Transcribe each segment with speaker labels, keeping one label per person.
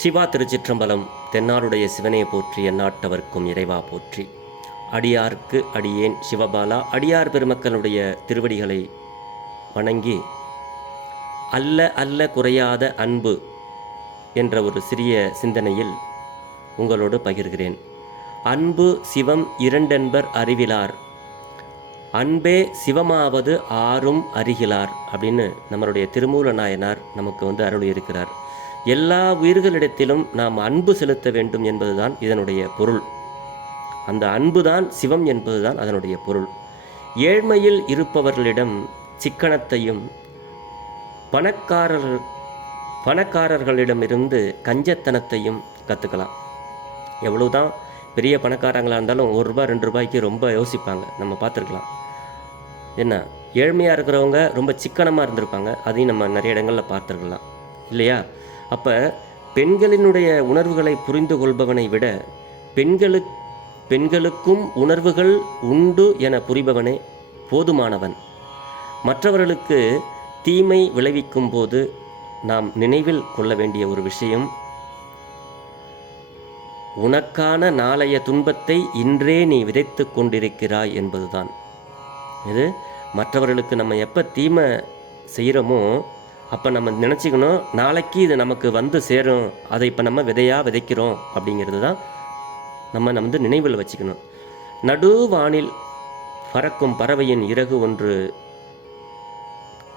Speaker 1: சிவா திருச்சிற்றம்பலம் தென்னாருடைய சிவனையை போற்றி எந்நாட்டவர்க்கும் இறைவா போற்றி. அடியார்க்கு அடியேன் சிவபாலா அடியார் பெருமக்களுடைய திருவடிகளை வணங்கி அல்ல அல்ல குறையாத அன்பு என்ற ஒரு சிறிய சிந்தனையில் உங்களோடு பகிர்கிறேன். அன்பு சிவம் இரண்டென்பர் அறிவிலார் அன்பே சிவமாவது ஆறும் அறிகிலார் அப்படின்னு நம்மளுடைய திருமூல நாயனார் நமக்கு வந்து அருள் இருக்கிறார் எல்லா உயிர்களிடத்திலும் நாம் அன்பு செலுத்த வேண்டும் என்பதுதான் இதனுடைய பொருள். அந்த அன்புதான் சிவம் என்பதுதான் அதனுடைய பொருள். ஏழ்மையில் இருப்பவர்களிடம் சிக்கனத்தையும் பணக்காரர் பணக்காரர்களிடமிருந்து கஞ்சத்தனத்தையும் கற்றுக்கலாம் எவ்வளவுதான் பெரிய பணக்காரங்களாக இருந்தாலும் ஒரு ரூபாய் ரெண்டு ரூபாய்க்கு ரொம்ப யோசிப்பாங்க. நம்ம பார்த்துருக்கலாம். என்ன? ஏழ்மையாக இருக்கிறவங்க ரொம்ப சிக்கனமாக இருந்திருப்பாங்க. அதையும் நம்ம நிறைய இடங்களில் பார்த்துருக்கலாம். இல்லையா? அப்போ பெண்களினுடைய உணர்வுகளை புரிந்து கொள்பவனை விட பெண்களுக்கு பெண்களுக்கும் உணர்வுகள் உண்டு என புரிபவனே போதுமானவன். மற்றவர்களுக்கு தீமை விளைவிக்கும் போது நாம் நினைவில் கொள்ள வேண்டிய ஒரு விஷயம் உனக்கான நாளைய துன்பத்தை இன்றே நீ விதைத்து கொண்டிருக்கிறாய் என்பதுதான். இது மற்றவர்களுக்கு நம்ம எப்போ தீமை செய்கிறோமோ அப்போ நம்ம நினச்சிக்கணும் நாளைக்கு இது நமக்கு வந்து சேரும் அதை இப்போ நம்ம விதையாக விதைக்கிறோம் அப்படிங்கிறது தான் நம்ம நம்ம வந்து நினைவில் வச்சுக்கணும். நடு வானில் பறக்கும் பறவையின் இறகு ஒன்று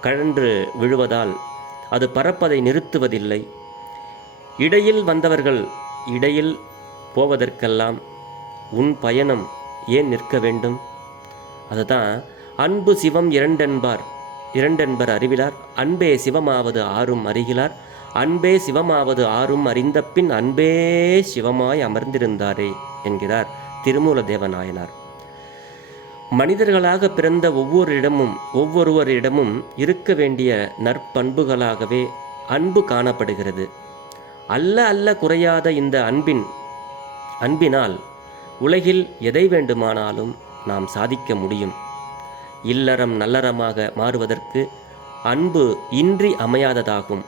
Speaker 1: கழன்று விழுவதால் அது பறப்பதை நிறுத்துவதில்லை. இடையில் வந்தவர்கள் இடையில் போவதற்கெல்லாம் உன் பயணம் ஏன் நிற்க வேண்டும்? அதுதான் அன்பு சிவம் இரண்டென்பார். இரண்டென்பர் அறிவிலார். அன்பே சிவமாவது ஆறும் அறிகிலார். அன்பே சிவமாவது ஆறும் அறிந்த பின் அன்பே சிவமாய் அமர்ந்திருந்தாரே என்கிறார் திருமூல தேவநாயனார் மனிதர்களாக பிறந்த ஒவ்வொரு இடமும் ஒவ்வொருவரிடமும் இருக்க வேண்டிய நற்பண்புகளாகவே அன்பு காணப்படுகிறது. அல்ல அல்ல குறையாத இந்த அன்பின் அன்பினால் உலகில் எதை வேண்டுமானாலும் நாம் சாதிக்க முடியும். இல்லறம் நல்லறமாக மாறுவதற்கு அன்பு இன்றி அமையாததாகும்.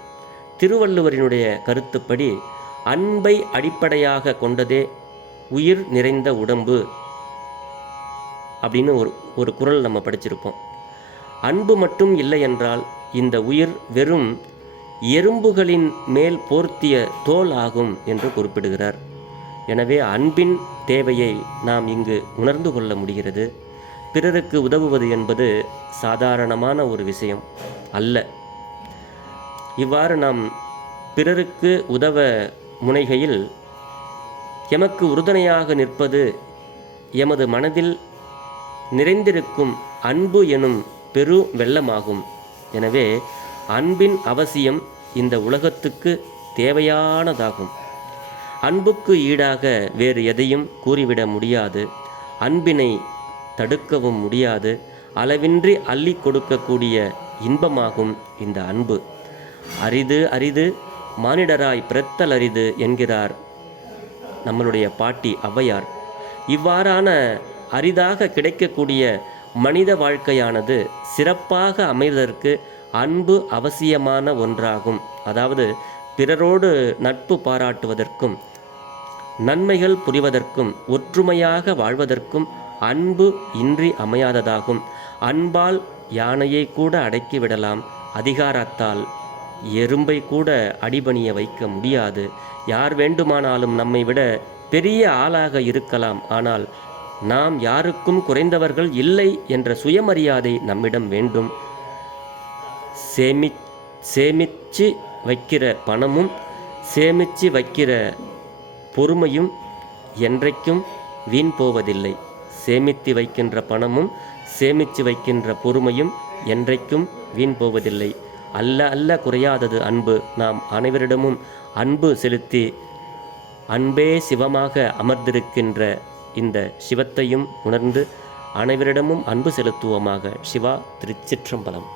Speaker 1: திருவள்ளுவரினுடைய கருத்துப்படி அன்பை அடிப்படையாக கொண்டதே உயிர் நிறைந்த உடம்பு அப்படின்னு ஒரு ஒரு குரல் நம்ம படிச்சிருப்போம். அன்பு மட்டும் இல்லை என்றால் இந்த உயிர் வெறும் எறும்புகளின் மேல் போர்த்திய தோல் ஆகும் என்று குறிப்பிடுகிறார். எனவே அன்பின் தேவையை நாம் இங்கு உணர்ந்து கொள்ள முடிகிறது. பிறருக்கு உதவுவது என்பது சாதாரணமான ஒரு விஷயம் அல்ல. இவ்வாறு நாம் பிறருக்கு உதவ முனைகையில் எமக்கு உறுதுணையாக நிற்பது எமது மனதில் நிறைந்திருக்கும் அன்பு எனும் பெரு வெள்ளமாகும். எனவே அன்பின் அவசியம் இந்த உலகத்துக்கு தேவையானதாகும். அன்புக்கு ஈடாக வேறு எதையும் கூறிவிட முடியாது. அன்பினை தடுக்கவும் முடியாது. அளவின்றி அள்ளி கொடுக்கக்கூடிய இன்பமாகும் இந்த அன்பு. அரிது அரிது மானிடராய் பிறத்தல் அரிது என்கிறார் நம்மளுடைய பாட்டி ஔவையார். இவ்வாறான அரிதாக கிடைக்கக்கூடிய மனித வாழ்க்கையானது சிறப்பாக அமைவதற்கு அன்பு அவசியமான ஒன்றாகும். அதாவது பிறரோடு நட்பு பாராட்டுவதற்கும் நன்மைகள் புரிவதற்கும் ஒற்றுமையாக வாழ்வதற்கும் அன்பு இன்றி அமையாததாகும். அன்பால் யானையை கூட அடக்கிவிடலாம் அதிகாரத்தால் எறும்பை கூட அடிபணிய வைக்க முடியாது. யார் வேண்டுமானாலும் நம்மை விட பெரிய ஆளாக இருக்கலாம். ஆனால் நாம் யாருக்கும் குறைந்தவர்கள் இல்லை என்ற சுயமரியாதை நம்மிடம் வேண்டும். சேமி சேமித்து வைக்கிற பணமும் சேமித்து வைக்கிற பொறுமையும் என்றைக்கும் வீண் போவதில்லை. சேமித்து வைக்கின்ற பணமும் சேமித்து வைக்கின்ற பொறுமையும் என்றைக்கும் வீண் போவதில்லை. அல்ல அல்ல குறையாதது அன்பு. நாம் அனைவரிடமும் அன்பு செலுத்தி அன்பே சிவமாக அமர்ந்திருக்கின்ற இந்த சிவத்தையும் உணர்ந்து அனைவரிடமும் அன்பு செலுத்துவோமாக. சிவா திருச்சிற்றம்பலம்.